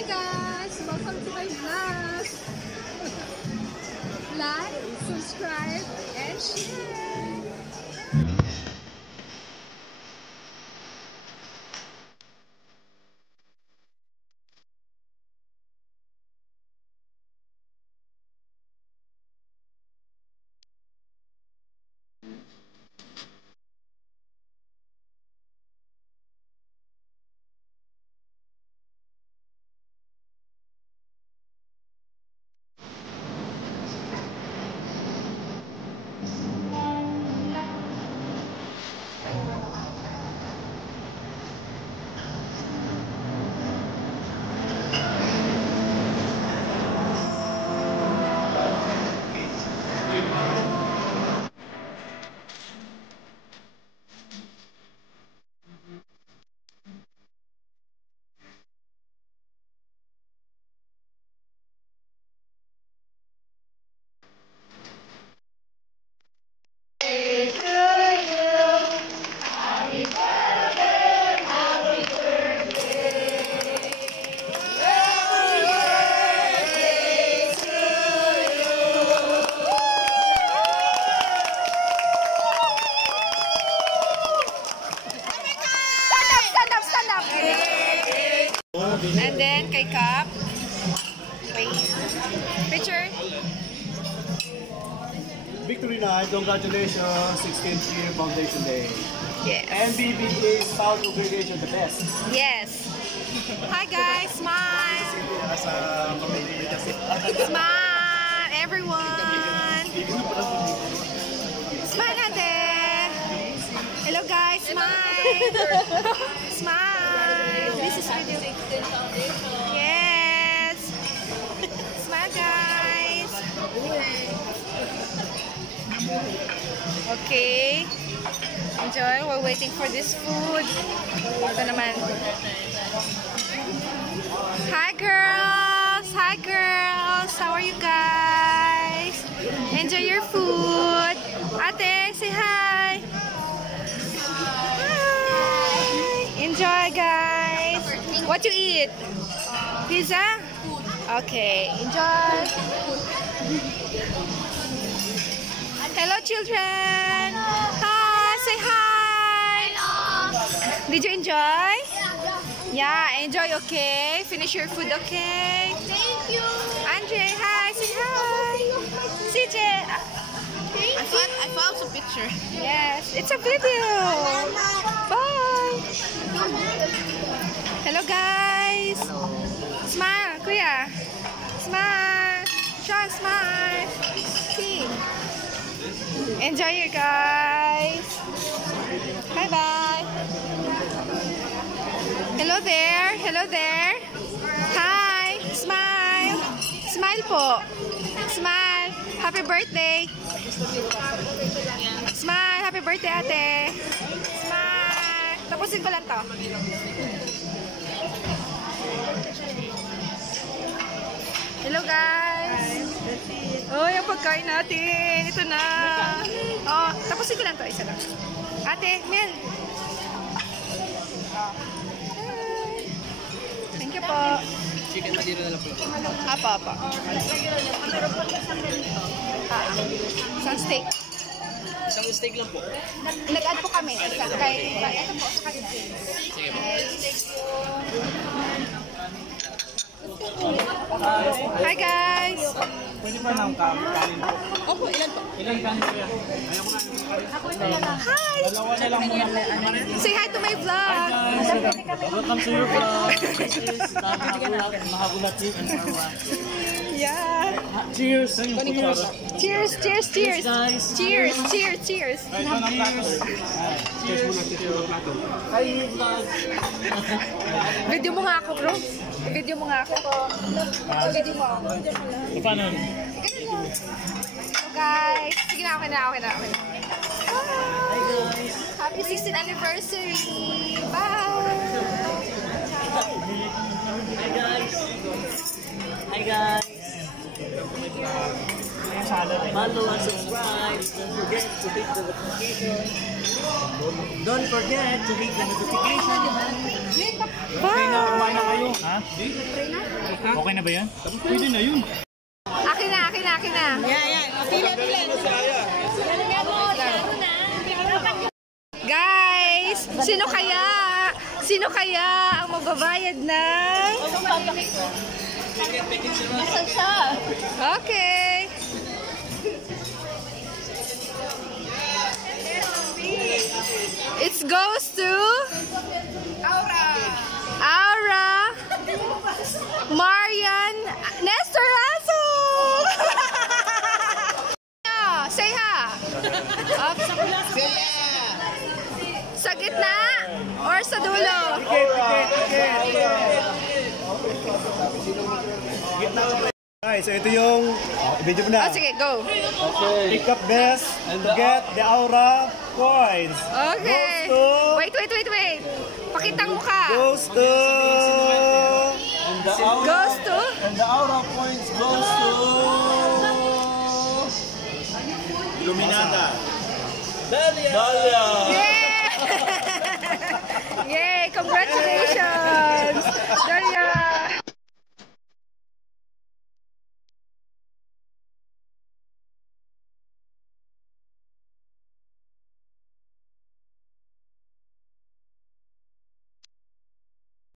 Hi guys! Welcome to my vlog! Like, subscribe, and share! And then kay Cap. Wait. Picture. Victory night, congratulations, 16th year Foundation Day. Yes. MBBA South Congregation, the best. Yes. Hi guys, smile. Smile, everyone. Smile natin. Hello guys, smile. Smile. This is video. Yes. Smile guys. Okay. Enjoy. We're waiting for this food. Ito naman. Hi girls. Hi girls. How are you guys? Enjoy your food. Ate, say hi. Hi. Enjoy guys. What you eat? Pizza? Okay. Enjoy. Hello children. Hi. Say hi. Did you enjoy? Yeah, enjoy, okay? Finish your food, okay? Thank you. Andre, hi. Say hi. CJ. I found some picture. Yes, it's a video. Bye. Hello, guys. Smile, Kuya. Smile. Sean, smile. See. Enjoy you guys. Bye-bye. Hello there. Hello there. Hi. Smile. Smile po. Smile. Happy birthday. Smile. Happy birthday, ate. Smile. Tapusin ko lang to. Hello guys. Oh, yung pagkain natin. Ito na. Oh, tapusin ko lang to. Isa lang. Ate, Mel. Thank you po. Chicken madiro na lang po. Apa. Isang steak. Isang steak lang po. Nag-add po kami. Ito po, sa kanila. Sige po. Hi guys. Pwede pa ng kanin po. Opo, ilan po? Ilan kanin po yan? Hi. Dalawa na lang muna. Say hi to my vlog. Welcome to your vlog. This is Mahagulat TV. Yeah. Cheers. Cheers, cheers, cheers. Guys. Cheers, cheers, cheers. Cheers. Hi, vlog. Video mo nga ako, bro. Video mo nga ako. Video mo ako. Paano? So guys, sige na, okay na. Hi guys. Happy 16th anniversary. Bye. Hi guys. Hi guys. Follow and subscribe. Don't forget to hit the notification. Bye. Kumain na kayo. Ha? Okay na ba yan? Pwede na yun. Akin na. Guys, sino kaya ang magbabayad ng... Okay. It goes to Aura, Marian, Nestor Raso. Say ha. Sa gitna or sa dulo? Okay, so ito yung video mo na. Oh, sige, go. Pick up best to get the Aura coins. Okay. Goes Wait. Pakitang mukha. Goes to... Goes to? And the Aura points goes to... Luminata. Dalia! Yay! Yay! Congratulations!